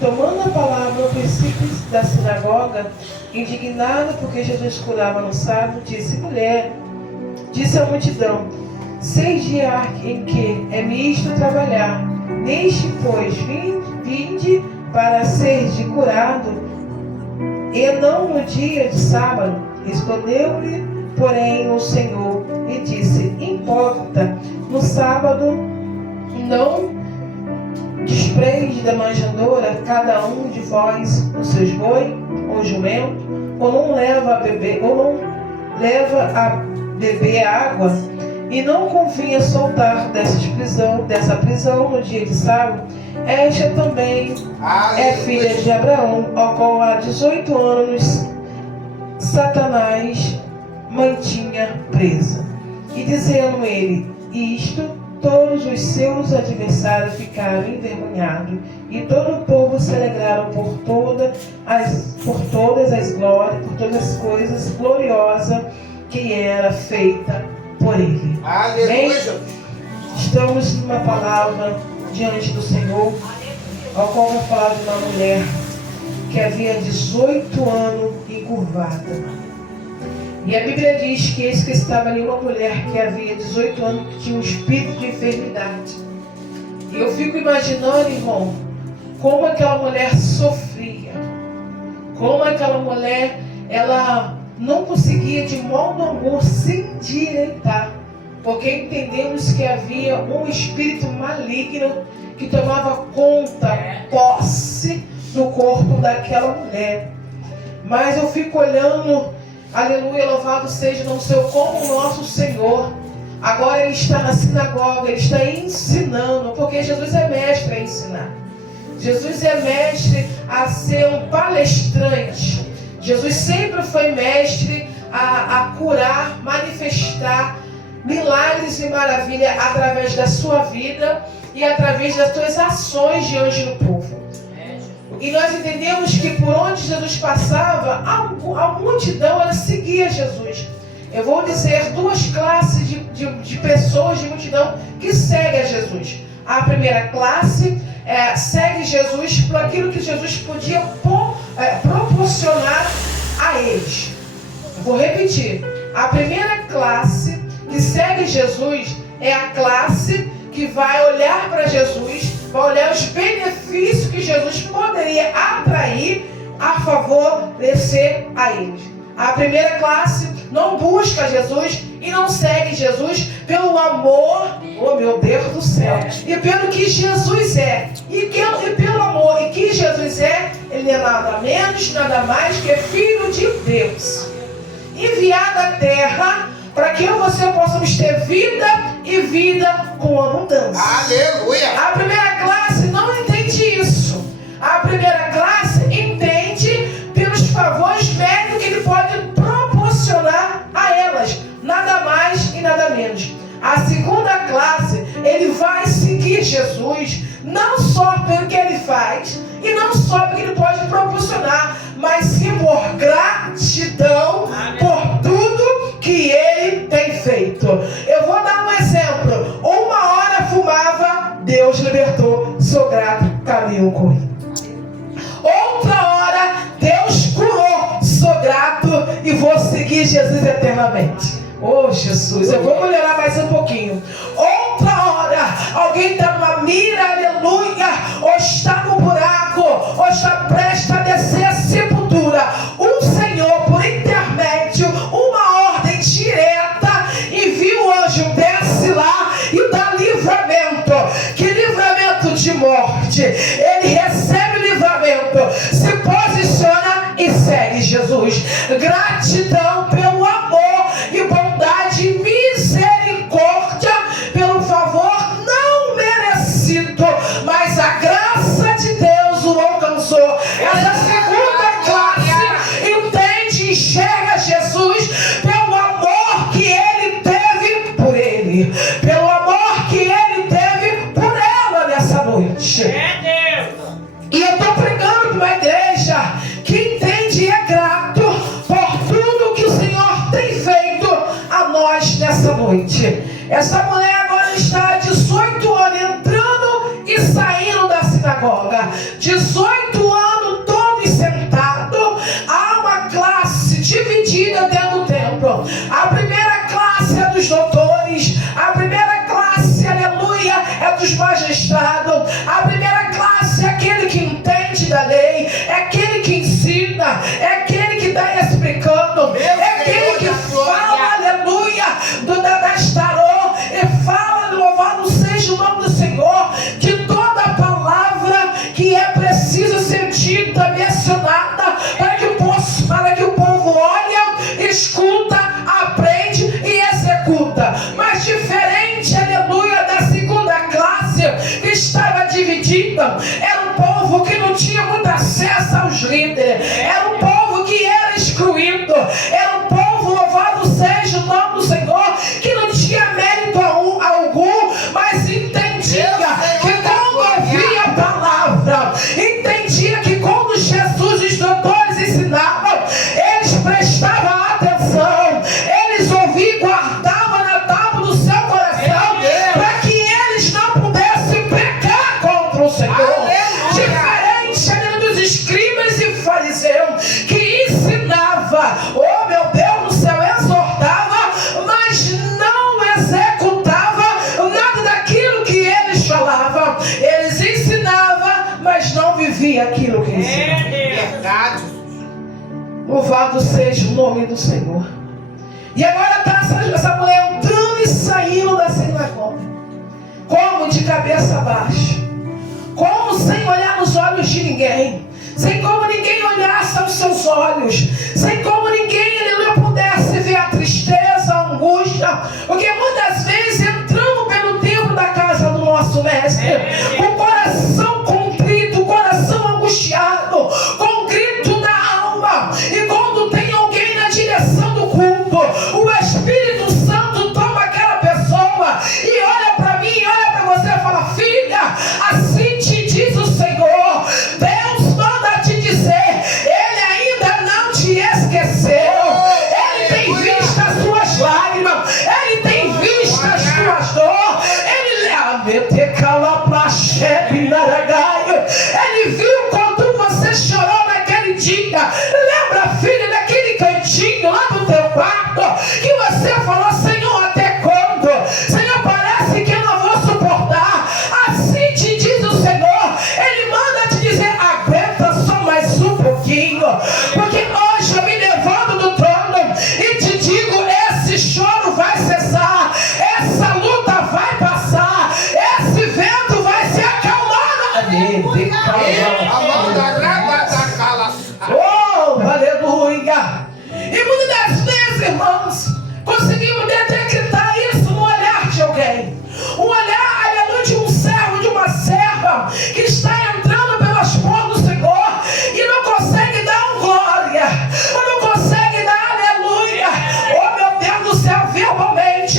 Tomando a palavra, o princípio da sinagoga, indignado porque Jesus curava no sábado, disse: mulher, disse à multidão: 6 dias em que é misto trabalhar, neste, pois, vinde para ser de curado, e não no dia de sábado. Respondeu-lhe, porém, o Senhor e disse: importa, no sábado não desprende da manjedoura cada um de vós os seus boi ou jumento, ou não leva a beber água, e não convinha soltar dessa prisão no dia de sábado. Esta também é filha de Abraão, ao qual há 18 anos Satanás mantinha presa. E dizendo ele isto, todos os seus adversários ficaram envergonhados, e todo o povo se alegraram por todas as coisas gloriosas que era feita por ele. Aleluia. Estamos numa palavra diante do Senhor, ao qual vou falar de uma mulher que havia 18 anos encurvada. E a Bíblia diz que esse que estava ali, uma mulher que havia 18 anos, que tinha um espírito de enfermidade. E eu fico imaginando, irmão, como aquela mulher sofria. Como aquela mulher, ela não conseguia de modo algum se endireitar. Porque entendemos que havia um espírito maligno que tomava conta, posse do corpo daquela mulher. Mas eu fico olhando, aleluia, louvado seja no seu como o nosso Senhor. Agora ele está na sinagoga, ele está ensinando, porque Jesus é mestre a ensinar. Jesus é mestre a ser um palestrante. Jesus sempre foi mestre a curar, manifestar milagres e maravilhas através da sua vida e através das suas ações diante do povo. E nós entendemos que por onde Jesus passava, a multidão ela seguia Jesus. Eu vou dizer 2 classes de pessoas, de multidão, que seguem a Jesus. A primeira classe segue Jesus por aquilo que Jesus podia proporcionar a eles. Eu vou repetir. A primeira classe que segue Jesus é a classe que vai olhar para Jesus, vai olhar os benefícios que Jesus poderia atrair a favorecer a eles. A primeira classe não busca Jesus e não segue Jesus pelo amor, oh meu Deus do céu, e pelo que Jesus é. E pelo amor e que Jesus é, ele é nada menos, nada mais que Filho de Deus, enviado à terra para que eu e você possamos ter vida e vida com abundância. Aleluia! A primeira classe não entende isso. A primeira classe entende pelos favores médicos que ele pode proporcionar a elas, nada mais e nada menos. A segunda classe, ele vai seguir Jesus não só pelo que ele faz e não só pelo que ele pode proporcionar, mas sim por gratidão por tudo que ele tem feito. Eu vou dar um exemplo. 1 hora fumava, Deus libertou, sou grato, caminho com ele. Outra hora, Deus curou, sou grato e vou seguir Jesus eternamente. Oh Jesus, eu vou melhorar mais um pouquinho. Outra hora, alguém está numa mira, aleluia, ou está no buraco, ou está prestes a descer a sepultura. O Senhor, por intermédio, uma ordem direta, envia o anjo, desce lá e dá livramento. Que livramento de morte? Ele recebe livramento, se posiciona e segue Jesus. Gratidão pelo amor e bondade e misericórdia, pelo favor não merecido, mas a graça de Deus o alcançou. Essa segunda classe entende e enxerga Jesus pelo amor que ele teve por ele, pelo amor que ele teve por ela nessa noite. E eu estou pregando para uma igreja que entende e é grato por tudo que o Senhor 18 anos todos sentados. Há uma classe dividida dentro do templo. A primeira classe é dos doutores. A primeira classe, aleluia, é dos magistrados. A primeira classe é aquele que entende da lei. É aquele que ensina. É aquele que está explicando. É aquele que fala, aleluia, das tarô. E fala, louvado seja o nome do Senhor, de toda a palavra que é preciso ser dita, mencionada, para que o povo olha, escuta, aprende e executa. Mas diferente, aleluia, da segunda classe que estava dividida, era um povo que não tinha muito acesso aos líderes, era um povo que era excluído, era um povo, louvado seja o nome do Senhor, que não tinha mérito algum, mas entendia que quando ouvia a palavra, entendia que quando Jesus e os doutores ensinavam, eles prestavam atenção, eles ouviam e guardavam na tábua do seu coração, para que eles não pudessem pecar contra o Senhor. Diferente dos escribas e fariseus, que ensinava, oh meu Deus do céu, exortava, mas não executava nada daquilo que eles falavam. Eles ensinavam, mas não viviam aquilo que ensinavam. Verdade. Louvado seja o nome do Senhor. E agora está essa mulher entrando e saindo da sinagoga, como de cabeça baixa, como sem olhar nos olhos de ninguém, sem como ninguém olhasse aos seus olhos, sem como ninguém pudesse ver a tristeza, a angústia, porque muitas vezes entramos pelo templo da casa do nosso mestre, com o coração contrito, o coração angustiado, com um grito na alma, e quando tem alguém na direção do culto, o Espírito Santo toma aquela pessoa e olha para mim, olha para você e fala: filha, assim te diz o Senhor, Deus manda te dizer, Ele ainda não te esqueceu, Ele tem visto as suas lágrimas, Ele tem visto as tuas dores, Ele viu quando você chorou naquele dia. Lembra, filha, daquele cantinho lá do teu quarto, que você falou: Senhor, até quando? Senhor, parece que eu não vou suportar. Assim te diz o Senhor. Ele manda te dizer: aguenta só mais um pouquinho, porque hoje eu me levanto do trono e te digo: esse choro vai cessar, essa luta vai passar, esse vento vai se acalmar. Oh, aleluia! E muitas das vezes, irmãos, conseguimos detectar isso no olhar de alguém. Um olhar, aleluia, de um servo, de uma serva que está entrando pelas portas do Senhor e não consegue dar um glória, não consegue dar aleluia, oh meu Deus do céu, verbalmente,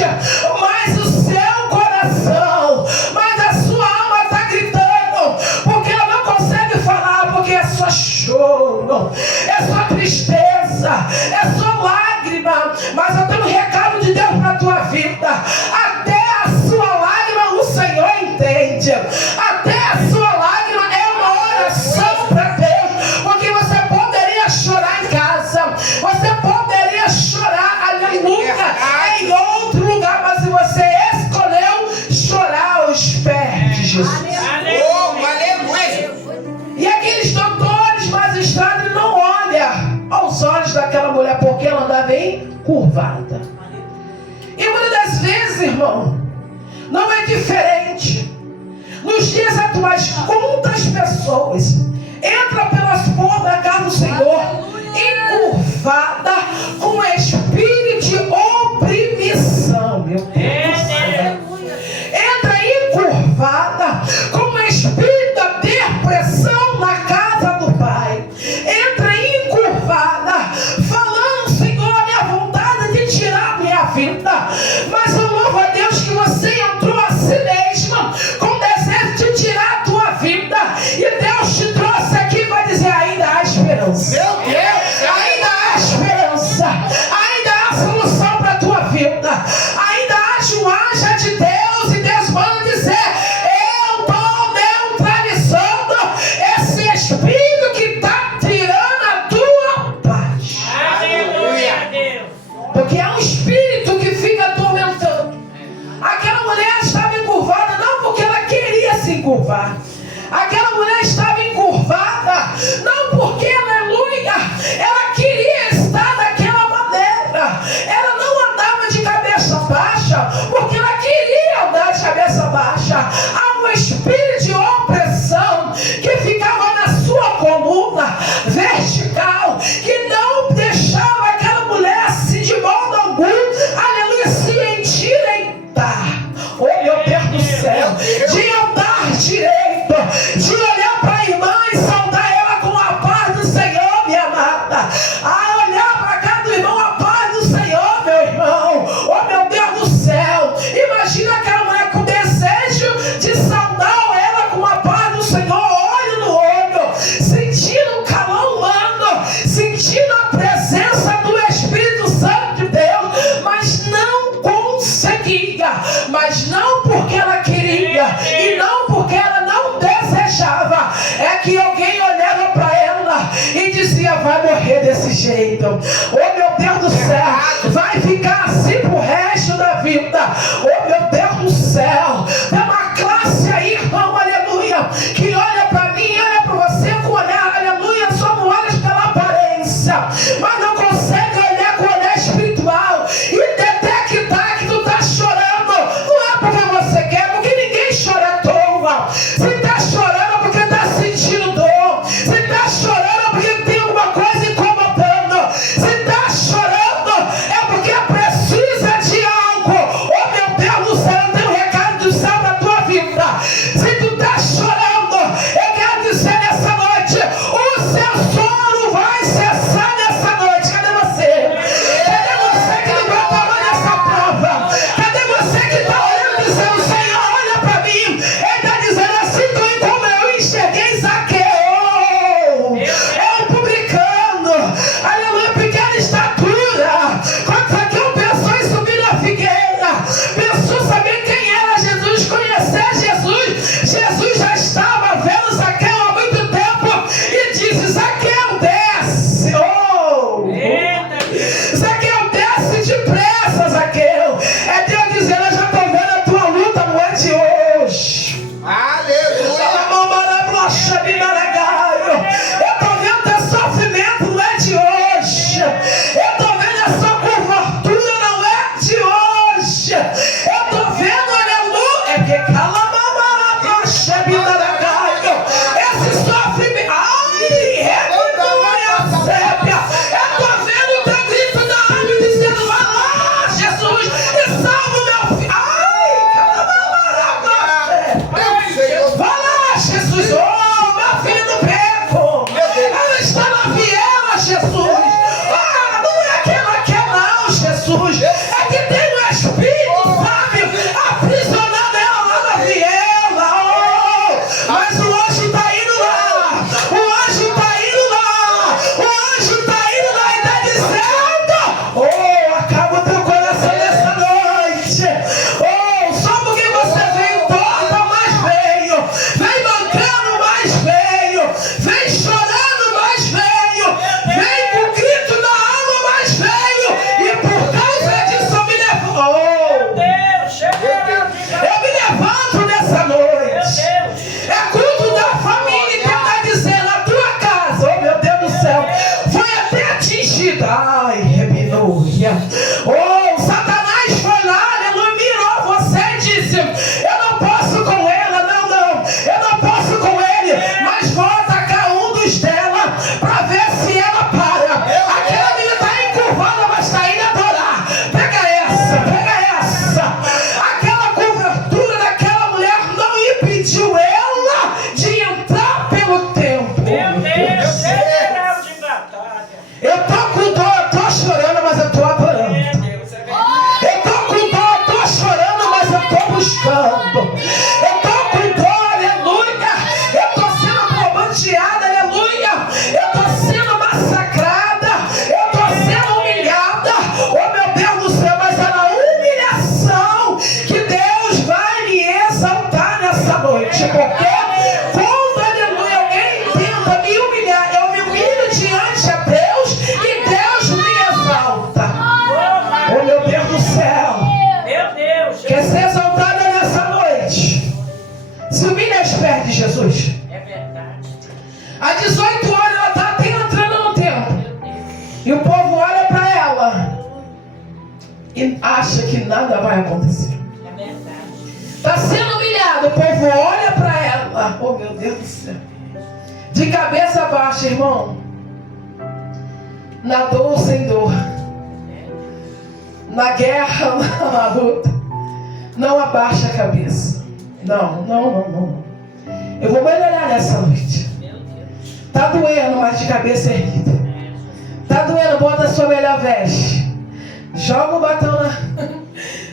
mas o seu coração, mas a sua alma está gritando, porque ela não consegue falar, porque é só choro, é só tristeza, é só lágrima. Mas eu tenho um recado de Deus para a tua vida: até a sua lágrima o Senhor entende, até a sua lágrima é uma oração para Deus, porque você poderia chorar em casa, você poderia chorar, aleluia, em outro lugar, mas você escolheu chorar aos pés de Jesus. E aqueles doutores, magistrados, não olham aos olhos daquela mulher, porque ela andava encurvada. E muitas das vezes, irmão, não é diferente. Nos dias atuais, quantas pessoas entram pelas portas da casa do Senhor encurvada, com espírito de oprimição, meu Deus do céu. Entra encurvada, com espírito da depressão na casa do Pai. Entra encurvada, falando: Senhor, minha vontade de tirar minha vida. Mas eu louvo a Deus que você entrou a si mesma com o desejo de tirar a tua vida. E Deus te trouxe aqui para dizer: ainda há esperança. Meu Deus! Ainda há esperança. e saudar ela com a paz do Senhor, minha amada. A olhar para cá do irmão, a paz do Senhor, meu irmão. Oh, meu Deus do céu. Imagina aquela mulher com desejo de saudar ela com a paz do Senhor, olho no olho, sentindo o calor humano, sentindo a presença do Espírito Santo de Deus, mas não conseguia, mas não porque ela queria e não porque ela não desejava. É que alguém olhava para ela e dizia: vai morrer desse jeito, oh meu Deus do céu, vai ficar assim pro resto da vida, oh meu Deus do céu. Tem uma classe aí, irmão, aleluia, que olha para mim, olha para você com olhar, aleluia, só não olha pela aparência, mas não consegue olhar com o olhar espiritual e detectar que tu tá chorando. Não é porque você quer, porque ninguém chora à toa. Você tá chorando porque tá sentindo dor, você tá chorando porque tem alguma coisa incomodando, você tá chorando é porque precisa de algo. Oh meu Deus do céu, eu tenho um recado do céu na tua vida. Se tu tá chorando, eu quero dizer nessa noite, o seu sono vai cessar nessa noite. Cadê você? Cadê você que não vai tamanho nessa prova? Cadê você que está olhando dizendo: Senhor, olha para mim? Ele está dizendo assim como eu enxerguei Zaqueu. É um publicano, aleluia, pequena estatura. Quando Zaqueu pensou em subir na figueira, pensou saber quem era Jesus, conhecer Jesus. Jesus já estava vendo Zaqueu há muito tempo e disse: Zaqueu, desce. Oh! Zaqueu, desce depressa, Zaqueu. É Deus dizendo: eu já estou vendo a tua luta, não é de hoje. Aleluia. Eu estou vendo teu sofrimento, não é de hoje. Eu estou vendo a sua curvatura, não é de hoje. Eu estou vendo, aleluia, é que esse sofrimento, ai, aleluia, sépia. Eu estou vendo o teu grito da alma dizendo: vai lá, Jesus, e salva o meu filho. Vai lá, Jesus, oh, meu filho do beco, ela está na viela, Jesus. Ah, não é que ela quer não, Jesus, é que tem um espírito, sabe, aprisionado ela lá na viela. Oh, mas o anjo está indo lá, o anjo está indo lá, o anjo está indo lá e está dizendo: oh, acaba o teu coração nessa noite. Oh, só porque você veio torta, mas veio, vem mancando, mas veio, vem chorando, mas veio, vem com o grito da alma, mas veio, e por causa disso eu me levanto. Eu me levanto nessa noite. É culto da família, e Deus está dizendo: a tua casa, oh meu Deus do céu, foi até atingida. Ai, aleluia. Oh, Satanás foi lá, aleluia, mirou você e disse: eu não posso com ela, não, eu não posso com ele, mas vou atacar um dos dela para ver se ela para. Aquela menina está encurvada, mas está indo adorar. Pega essa. Aquela cobertura daquela mulher não impediu ela de entrar pelo templo. Eu tô com dor, eu tô chorando, mas eu tô adorando. Eu tô com dor, eu tô chorando, mas eu tô buscando. Eu tô com dor, aleluia. Eu tô sendo bombardeada, aleluia. Eu tô sendo massacrada. Eu tô sendo humilhada. Oh meu Deus do céu, mas é na humilhação que Deus vai me exaltar nessa noite. Porque quando, aleluia, alguém tenta me humilhar, eu me humilho diante a Deus e Deus me exalta. Oh meu Deus do céu. Quer ser exaltada nessa noite? Se humilha aos pés de Jesus. É verdade. Há 18 horas ela está até entrando no templo. E o povo olha para ela e acha que nada vai acontecer. É verdade. Está sendo humilhado, o povo olha para ela. Oh meu Deus do céu. De cabeça baixa, irmão. Na dor ou sem dor. Na guerra, na luta. Não abaixa a cabeça. Não. Eu vou melhorar nessa noite. Meu Deus. Tá doendo, mas de cabeça erguida. Tá doendo, bota a sua melhor veste. Joga o batom na...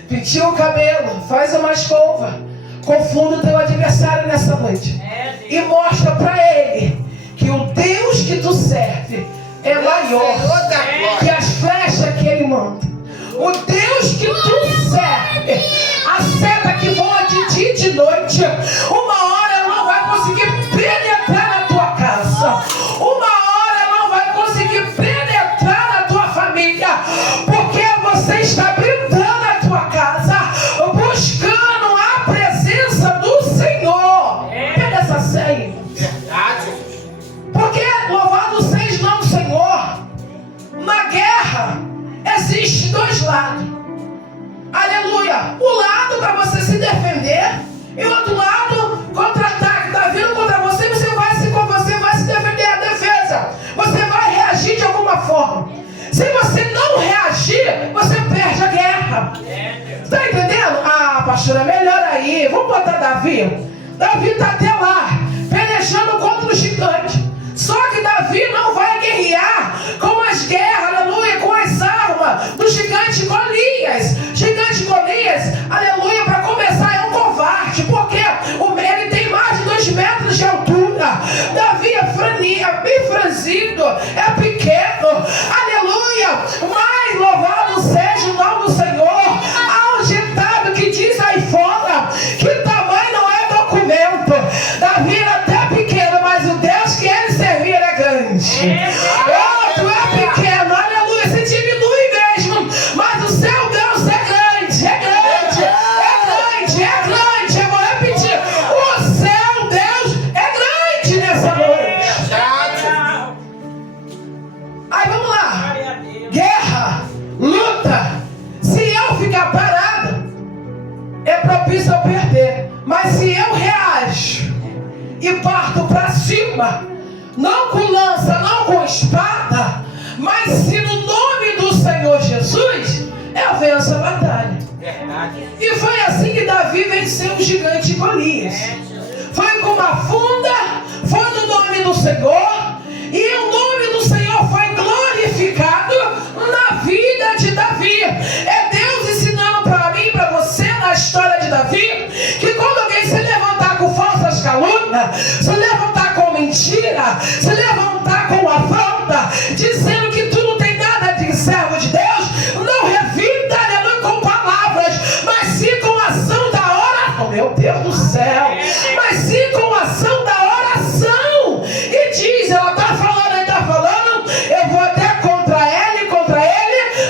Penteia o cabelo, faz uma escova. Confunda o teu adversário nessa noite. E mostra pra ele que o Deus que tu serve é maior que as flechas que ele manda. O Deus que tu serve, a seta que voa de dia e de noite, uma hora ela não vai conseguir penetrar na tua casa. Uma hora ela não vai conseguir penetrar na tua família. Porque você está brindando a tua casa, buscando a presença do Senhor. Pega essa senha. Porque louvado seja o nome do Senhor. Na guerra existe dois lados. Aleluia. O lado para você se defender e o outro lado contra-ataque. Está vindo contra você, você vai se defender a defesa. Você vai reagir de alguma forma. Se você não reagir, você perde a guerra. Está entendendo? Ah, pastor, é melhor aí. Vamos botar Davi. Davi está até lá, pelejando contra o gigante. Só que Davi não vai guerrear com as guerras, aleluia, com as armas do gigante Golias. Gigante Golias, aleluia, para começar é um covarde, porque ele tem mais de 2 metros de altura. Davi é bem franzido, é pequeno, aleluia. Mas louvado seja o nome do Senhor. Há um ditado que diz aí fora que tamanho não é documento. Davi era até pequeno, mas o Deus que ele servia era grande. Outro é pequeno, aleluia, se diminui mesmo, mas o seu Deus é grande, é grande, é grande, é grande. Eu vou repetir, o seu Deus é grande nessa noite. Aí vamos lá, guerra, luta. Se eu ficar parado, é propício a perder. Mas se eu reajo e parto para cima, não com lança, não com espada, mas se no nome do Senhor Jesus, eu venço a batalha. E foi assim que Davi venceu o gigante Golias. Foi com uma funda, foi no nome do Senhor, e o nome do Senhor foi glorificado na vida de Davi. É Deus ensinando para mim e para você na história de Davi, que quando alguém se levantar com falsas calúnias, se levantar com mentira, se levantar com afronta, dizendo que tu não tem nada de servo de Deus, não revida, aleluia, com palavras, mas sim com a ação da oração. Meu Deus do céu, mas sim com a ação da oração. E diz, ela está falando, eu vou até contra ele,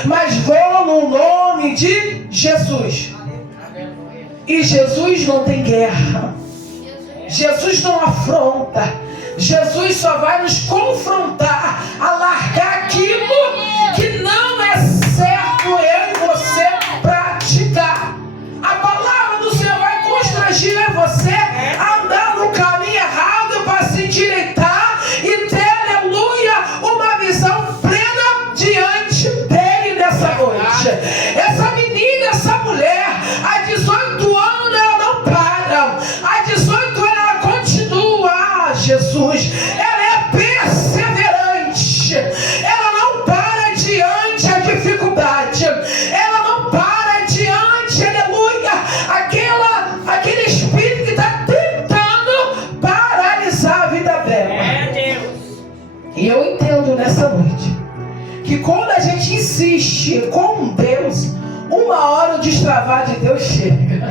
mas vou no nome de Jesus. E Jesus não tem guerra. Jesus não afronta. Jesus só vai nos confrontar a largar aquilo que não é certo eu e você praticar. A palavra do Senhor vai constranger você a andar no caminho errado para se endireitar e ter, aleluia, uma visão plena diante dele nessa noite. Essa menina, essa mulher, há 18 anos ela não para. Há 18 anos ela continua. Ah, Jesus, ela é perseverante. Ela não para diante a dificuldade. Ela não para diante, aleluia, aquele espírito que está tentando paralisar a vida dela. E eu entendo nessa noite que quando a gente insiste com Deus, uma hora o destravar de Deus chega.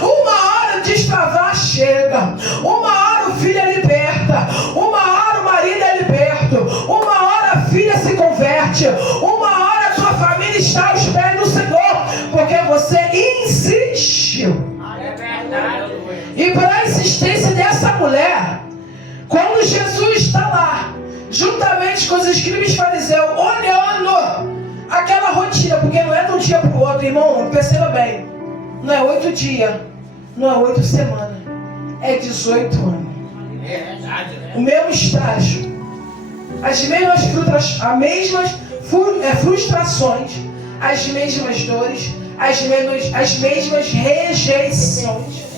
Uma hora o destravar chega. Uma hora o filho é liberta. Uma hora o marido é liberto. Uma hora a filha se converte. Uma hora a sua família está aos pés do Senhor, porque você insistiu. E pela insistência dessa mulher, quando Jesus está lá, juntamente com os escribas e fariseus, olhando aquela rotina, porque não é de um dia para o outro, irmão, perceba bem, não é 8 dias, não é 8 semanas, é 18 anos. O mesmo estágio, as mesmas frustrações, as mesmas dores, as mesmas rejeições.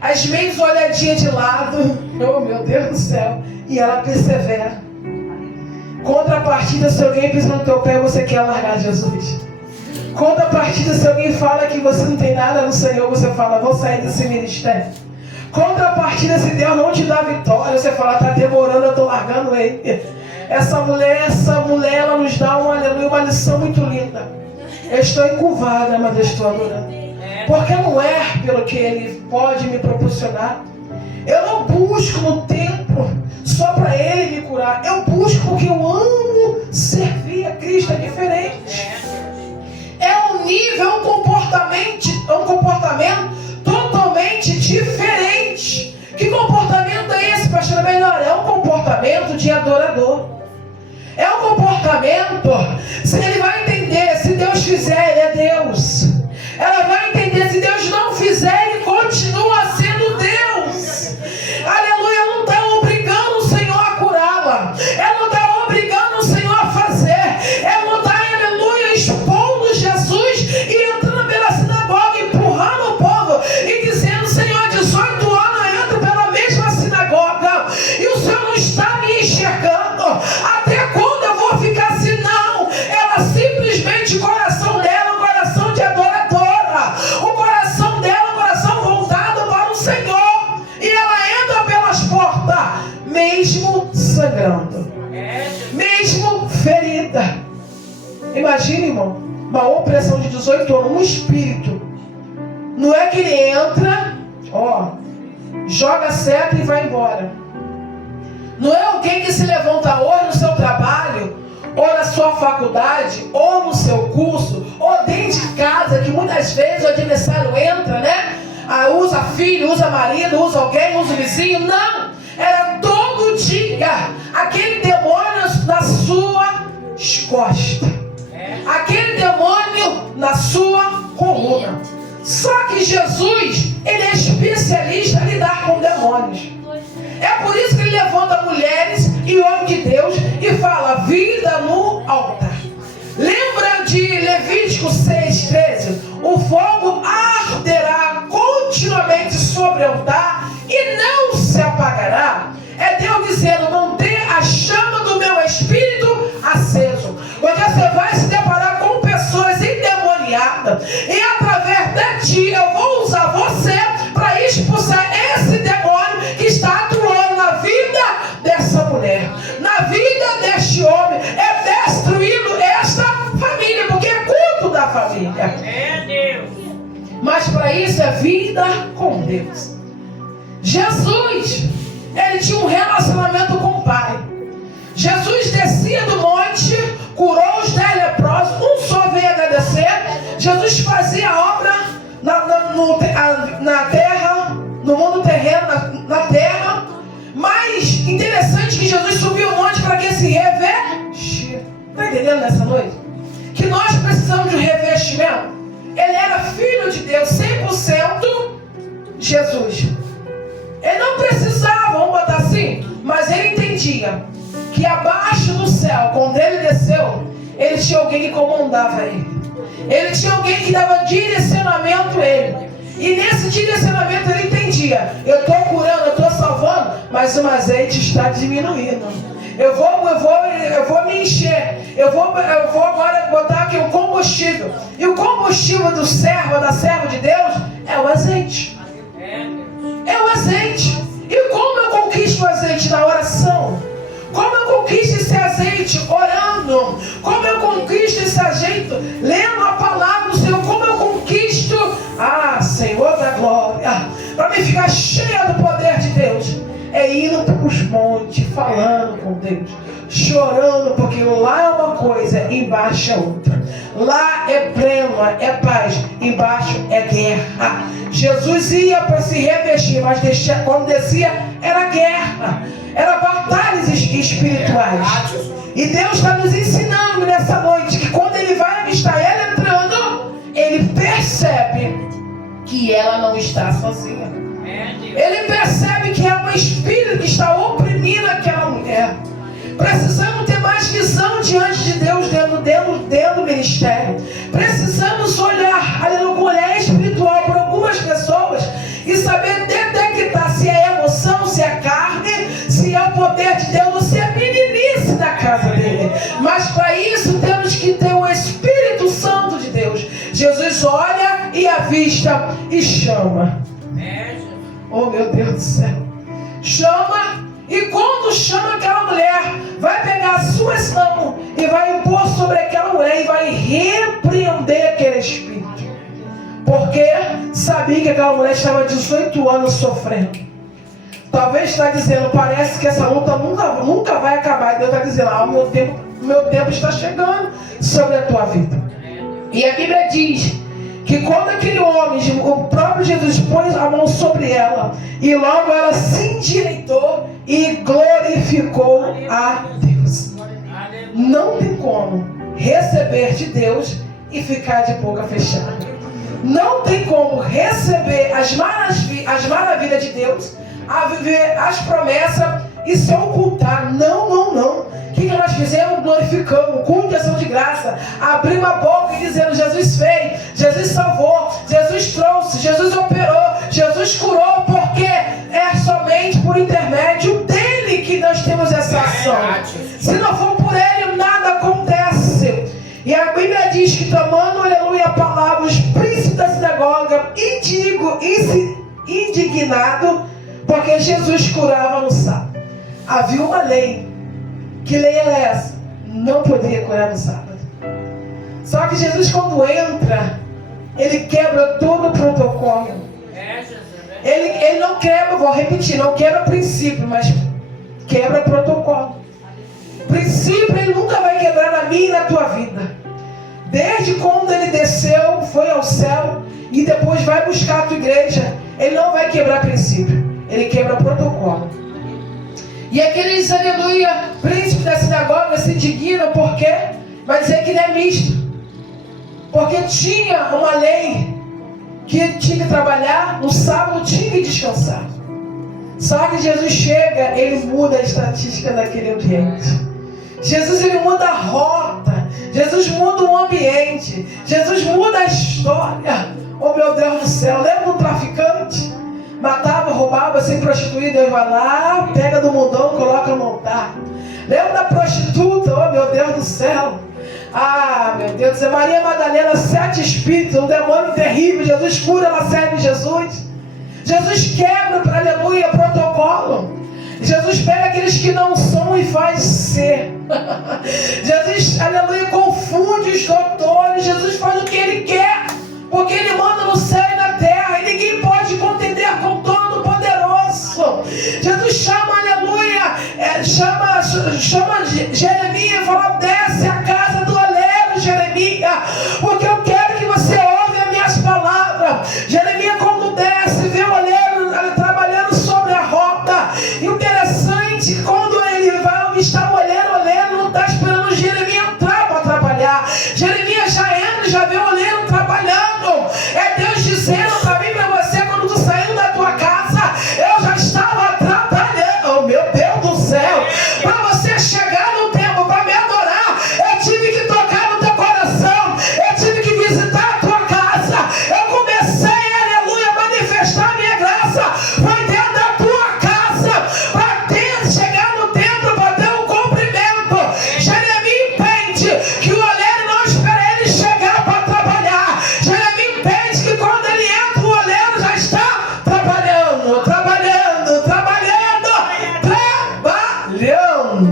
As vezes olhadinha de lado, oh meu Deus do céu, e ela persevera. Contrapartida, se alguém pisa no teu pé, você quer largar Jesus. Contrapartida, se alguém fala que você não tem nada no Senhor, você fala, vou sair desse ministério. Contrapartida, se Deus não te dá vitória, você fala, está demorando, eu estou largando ele. Essa mulher, ela nos dá uma lição muito linda. Eu estou encurvada, mas eu estou adorando. Porque não é pelo que Ele pode me proporcionar. Eu não busco no templo só para Ele me curar. Eu busco porque eu amo servir a Cristo. É diferente. É um nível, um comportamento totalmente diferente. Que comportamento é esse, pastor? Melhor, é um comportamento de adorador. É um comportamento, se ele vai entender, se Deus fizer, ele é Deus. Ela vai entender, se Deus não fizer, ele continua sendo Deus. Aleluia, ela não está obrigando o Senhor a curá-la. Ela não está obrigando o Senhor a fazer. Ela não está, aleluia, expondo Jesus e entrando pela sinagoga, empurrando o povo e dizendo, Senhor, 18 anos eu entro pela mesma sinagoga e o Senhor não está me enxergando. Até quando eu vou ficar assim? Não. Ela simplesmente, o coração dela, o coração de adoradora, o coração dela, o coração voltado para o Senhor, e ela entra pelas portas, mesmo sangrando, mesmo ferida. Imagina, irmão, uma opressão de 18 anos, um espírito. Não é que ele entra, joga a seta e vai embora. Não é alguém que se levanta hoje no seu trabalho, ou na sua faculdade, ou no seu curso, ou dentro de casa, que muitas vezes o adversário entra, né? Usa filho, usa marido, usa alguém, usa o vizinho. Não! Era todo dia aquele demônio nas suas costas. Aquele demônio na sua coluna. Só que Jesus, ele é especialista em lidar com demônios. É por isso que ele levanta mulheres e homens de Deus e fala, vida no altar. Lembra de Levítico 6,13? O fogo arderá continuamente sobre o altar e não se apagará. É Deus dizendo, manter a chama do meu espírito aceso. Porque você vai se deparar com pessoas endemoniadas e através de ti eu vou usar você para expulsar esse demônio que está atuando na vida dessa mulher, na vida deste homem. É destruindo esta família, porque é culto da família. É Deus. Mas para isso é vida com Deus. Jesus, ele tinha um relacionamento com o Pai. Jesus descia do monte, curou os 10 leprosos, um só veio agradecer. Jesus fazia a obra na terra, no mundo terreno, na terra. Mas interessante que Jesus subiu o monte para que se revestir. Está entendendo nessa noite? Que nós precisamos de um revestimento. Ele era filho de Deus, 100% Jesus. Ele não precisava, vamos botar assim, mas ele entendia que abaixo do céu, quando ele desceu, ele tinha alguém que comandava ele. Ele tinha alguém que dava direcionamento a ele. E nesse direcionamento ele entendia, eu estou curando, eu estou salvando, mas o azeite está diminuindo. Eu vou me encher. Eu vou agora botar aqui um combustível. E o combustível do servo, da serva de Deus, é o azeite. É o azeite. E como eu conquisto o azeite? Na oração. Como eu conquisto esse azeite? Orando. Como eu conquisto esse azeite? Lendo a palavra do Senhor. Como eu conquisto? Senhor da glória. Para me ficar cheia do poder de Deus. É indo para os montes, falando com Deus. Chorando, porque lá é uma coisa, embaixo é outra. Lá é pleno, é paz. Embaixo é guerra. Jesus ia para se revestir, mas quando descia, era guerra. Era batalhas espirituais. E Deus está nos ensinando nessa noite que quando Ele vai avistar ela entrando, Ele percebe que ela não está sozinha. Ele percebe que é um espírito que está oprimindo aquela mulher. Precisamos ter mais visão diante de Deus dentro do ministério. Precisamos olhar, com olhar espiritual para algumas pessoas e saber poder de Deus, você é meninice na casa dele. Mas para isso temos que ter o Espírito Santo de Deus. Jesus olha e avista e chama. Oh, meu Deus do céu. Chama, e quando chama aquela mulher, vai pegar as suas mãos e vai impor sobre aquela mulher e vai repreender aquele espírito. Porque sabia que aquela mulher estava 18 anos sofrendo. Talvez está dizendo, parece que essa luta nunca vai acabar. E Deus está dizendo, o meu tempo está chegando sobre a tua vida. E a Bíblia diz que quando aquele homem, o próprio Jesus, pôs a mão sobre ela, e logo ela se endireitou e glorificou a Deus. Não tem como receber de Deus e ficar de boca fechada. Não tem como receber as maravilhas de Deus, a viver as promessas e se ocultar. Não. O que nós fizemos? Glorificamos, culto de ação de graça, abrimos a boca e dizendo, Jesus fez, Jesus salvou, Jesus trouxe, Jesus operou, Jesus curou, porque é somente por intermédio dele que nós temos essa ação. Se não for por ele, nada acontece. E a Bíblia diz que, tomando, aleluia, a palavra, os príncipes da sinagoga, indignado, porque Jesus curava no sábado. Havia uma lei. Que lei era essa? Não poderia curar no sábado. Só que Jesus, quando entra, ele quebra todo o protocolo. Ele não quebra, vou repetir, não quebra princípio, mas quebra protocolo. Princípio ele nunca vai quebrar na minha e na tua vida. Desde quando ele desceu, foi ao céu e depois vai buscar a tua igreja, ele não vai quebrar princípio, ele quebra protocolo. E aqueles, aleluia, príncipes da sinagoga se indignam, porque vai dizer que ele é misto. Porque tinha uma lei que tinha que trabalhar, no sábado tinha que descansar. Só que Jesus chega, ele muda a estatística daquele ambiente. Jesus, ele muda a rota. Jesus muda o ambiente. Jesus muda a história. Oh, meu Deus do céu, lembra do traficante? Matava, roubava, sem prostituída, ele vai lá, pega do mundão, coloca no altar. Lembra da prostituta? Oh, meu Deus do céu. Ah, meu Deus, é Maria Madalena, 7 espíritos, um demônio terrível. Jesus cura, ela serve Jesus. Jesus quebra, aleluia, protocolo. Jesus pega aqueles que não são e faz ser. Jesus, aleluia, confunde os doutores. Jesus faz o que ele quer, porque ele manda no céu e na terra, e ninguém pode contender com todo poderoso. Jesus chama, aleluia, chama Jeremias e fala, desce a casa do oleiro, Jeremias, porque eu quero que você ouve as minhas palavras. Jeremias, quando desce, vê o oleiro trabalhando sobre a rota. Interessante, quando ele vai avistar o oleiro não está esperando Jeremias entrar para trabalhar. Jeremias já entra, já vê o oleiro trabalhando. É Deus dizendo para mim, para você, quando tu saiu da tua casa, eu já estava trabalhando. Oh, meu Deus do céu, para você chegar no tempo para me adorar, eu tive que tocar no teu coração, eu tive que visitar a tua casa. Eu comecei, aleluia, a manifestar a minha graça, foi dentro da tua casa, para chegar no templo, para ter um cumprimento. Jeremias entende que o oleiro não espera ele chegar para trabalhar. Jeremias entende que quando ele entra, o oleiro já está trabalhando.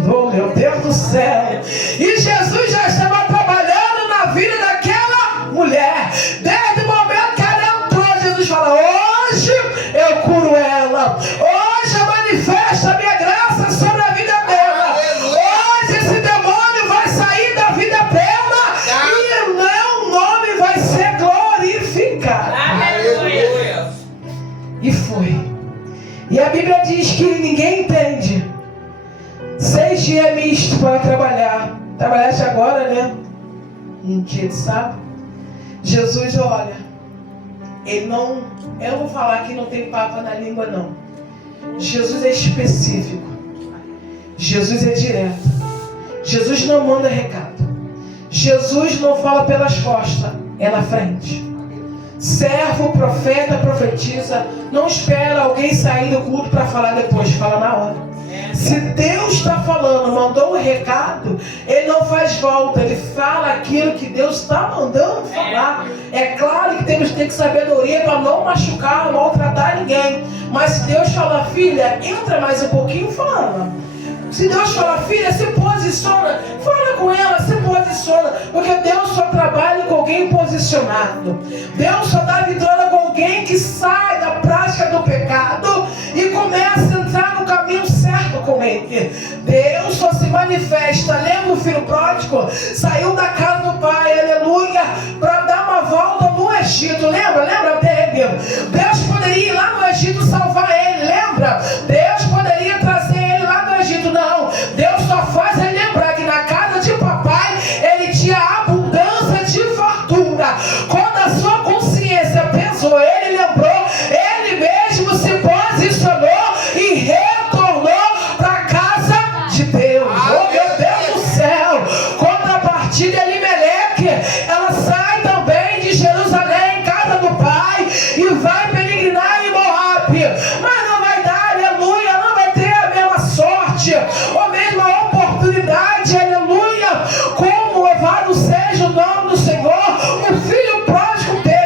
Oh, meu Deus do céu. E Jesus já estava trabalhando na vida daquela mulher. Desde o momento que ela entrou, Jesus fala, hoje eu curo ela. Hoje eu manifesto a minha graça sobre a vida dela. Hoje esse demônio vai sair da vida dela e o meu nome vai ser glorificado. Aleluia. E foi. E a Bíblia diz que ninguém entende. 6 dias misto para trabalhar. Trabalhaste agora, né? Um dia de sábado. Jesus, olha, ele não, eu vou falar que não tem papo na língua, não. Jesus é específico. Jesus é direto. Jesus não manda recado. Jesus não fala pelas costas, é na frente. Servo, profeta, profetiza, não espera alguém sair do culto para falar depois, fala na hora. Se Deus está falando, mandou um recado, Ele não faz volta, Ele fala aquilo que Deus está mandando falar. É claro que temos que ter sabedoria para não machucar, não maltratar ninguém. Mas se Deus fala, filha, entra mais um pouquinho, fala. Se Deus fala, filha, se posiciona, fala com ela, se posiciona. Porque Deus só trabalha com alguém posicionado. Deus só dá vitória com alguém que sai da prática do pecado e começa a entrar no caminho certo com Ele. Deus só se manifesta. Lembra o filho pródigo? Saiu da casa do pai, aleluia, para dar uma volta no Egito. Lembra dele? Deus poderia ir lá no Egito salvar ele, lembra? Deus poderia trazer ele lá no Egito. Não, Deus só faz ele lembrar que na casa de papai ele tinha abundância de fartura. Quando a sua consciência pesou, ele lembrou, ele mesmo se posicionou e retornou para a casa de Deus. Oh, meu Deus do céu! Contrapartida, Elimeleque, ela sai também de Jerusalém, casa do pai, e vai peregrinar em Moabe. Mas não vai dar, aleluia, não vai ter a mesma sorte, ou mesma oportunidade, aleluia, como louvado seja o nome do Senhor, o filho pródigo teve.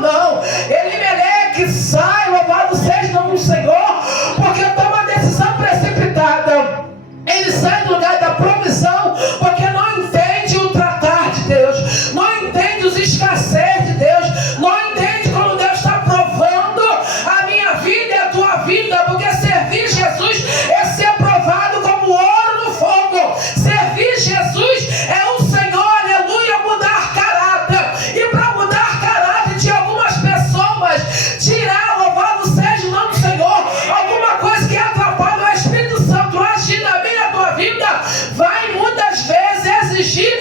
Não. Elimeleque sai, louvado seja o nome do Senhor, porque toma uma decisão precipitada. Ele sai do lugar da provisão, porque não entende o tratar de Deus, não entende os escassez de Deus, não entende como Deus está provando a minha vida e a tua vida, porque servir Jesus é ser provado como ouro no fogo. Servir Jesus é o Senhor, aleluia, mudar caráter. E para mudar caráter de algumas pessoas, tirar, louvado seja o nome do Senhor, alguma coisa que atrapalha o Espírito Santo agir na minha tua vida, vai muitas vezes exigir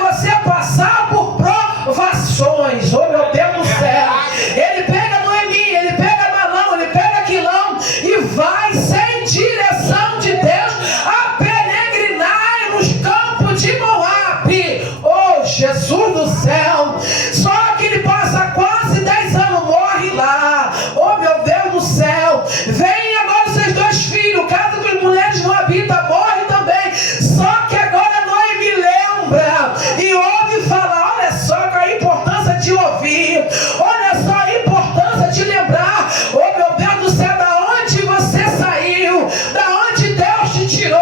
você passar por provações. Oh, meu Deus do céu! Ele pega Noemi, ele pega Malão, ele pega Quilão e vai sem direção de Deus a peregrinar nos campos de Moabe. Oh, Jesus do céu! Só que ele passa quase 10 anos, morre lá. Oh, meu Deus do céu! Vem agora os seus 2 filhos, casa das mulheres não habita, morre também. Só que agora Noemi lembra e ouve falar. Olha só a importância de ouvir, olha só a importância de lembrar. Oh, meu Deus do céu, da onde você saiu, da onde Deus te tirou.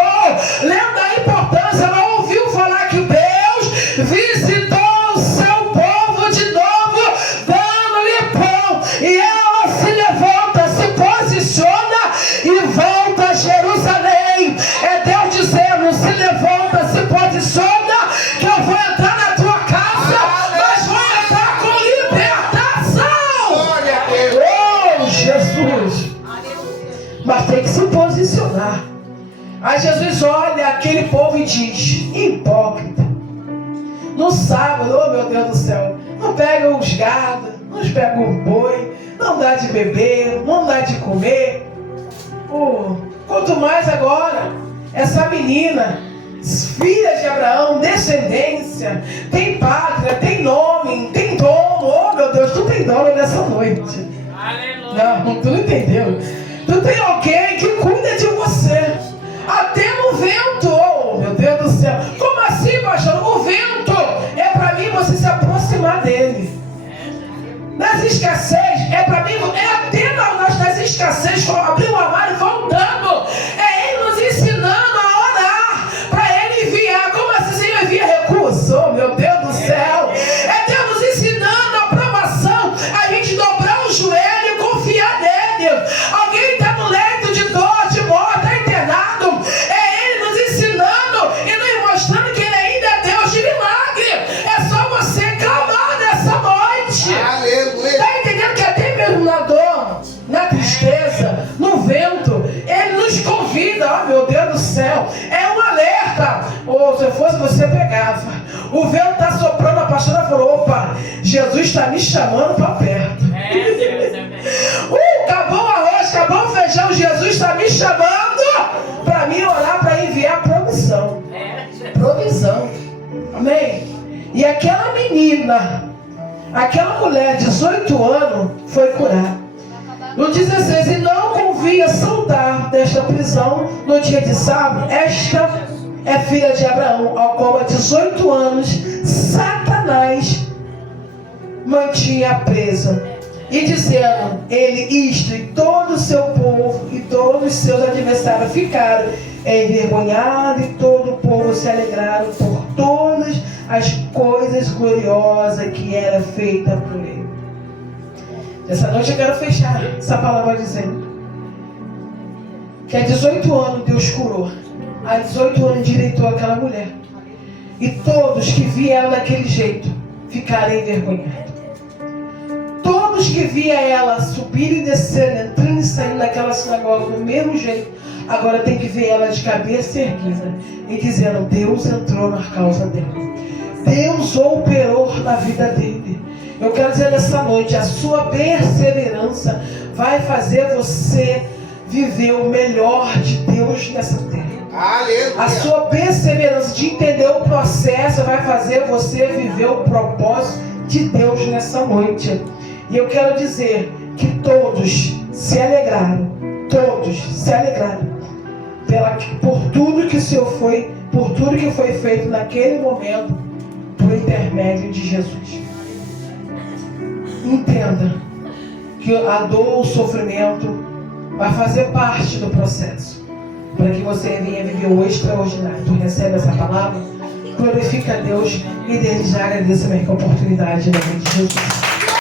Lembra a importância. Ela ouviu falar que Deus visitou o seu povo de novo, dando-lhe pão, e ela se levanta, se posiciona e volta a Jerusalém. É Deus dizendo: se levanta, se posiciona, que eu vou entrar na tua casa, mas vou entrar com libertação. Oh, Jesus! Mas tem que se posicionar. Aí Jesus olha aquele povo e diz: hipócrita. No sábado, oh meu Deus do céu, não pega os gados, não pega o boi, não dá de beber, não dá de comer. Oh, quanto mais agora, essa menina, filha de Abraão, descendência, tem pátria, tem nome, tem dono. Oh meu Deus, tu tem dono nessa noite. Aleluia. Não, tu não entendeu. Tu tem alguém que cuida de você. Até no vento. Oh meu Deus do céu. Como assim, pastor? O vento é para mim você se aproximar dele. Nas escassez, é para mim, é até nas escassez, abrir o armário voltando. É ele nos ensinando a orar, para ele enviar. Como assim você envia recurso? Oh meu Deus do céu. É Deus nos ensinando a aprovação, a gente dobrar o joelho e confiar nele. Alguém está no leito de dor, de morte, está internado. É ele nos ensinando e nos mostrando que ele ainda é Deus de milagre. É só você clamar nessa noite. Aleluia. Está entendendo que até mesmo na dor, na tristeza, no vento, ele nos convida. Oh meu Deus do céu, é um alerta. Ou se eu fosse você, pegava. O vento está soprando, a pastora falou: opa, Jesus está me chamando para perto. Acabou o arroz, acabou o feijão, Jesus está me chamando para mim orar, para enviar provisão. Provisão. Amém? E aquela menina, aquela mulher de 18 anos foi curada. No 16, e não com convia soltar desta prisão no dia de sábado. Esta é filha de Abraão, ao qual há 18 anos Satanás mantinha presa. E dizendo ele isto, e todo o seu povo e todos os seus adversários ficaram envergonhados, e todo o povo se alegraram por todas as coisas gloriosas que era feita por ele. Essa noite eu quero fechar essa palavra dizendo que há 18 anos Deus curou. Há 18 anos endireitou aquela mulher. E todos que viam ela daquele jeito ficaram envergonhados. Todos que viam ela subir e descer, entrando e saindo daquela sinagoga do mesmo jeito, agora tem que ver ela de cabeça erguida e dizendo: Deus entrou na causa dele. Deus operou na vida dele. Eu quero dizer nessa noite, a sua perseverança vai fazer você viver o melhor de Deus nessa terra. Aleluia. A sua perseverança de entender o processo vai fazer você viver o propósito de Deus nessa noite. E eu quero dizer que todos se alegraram, por tudo que o Senhor foi, por tudo que foi feito naquele momento, por intermédio de Jesus. Entenda que a dor, o sofrimento vai fazer parte do processo, para que você venha viver o extraordinário. Tu recebe essa palavra, glorifica a Deus e desde já agradeço a minha oportunidade na vida de Jesus.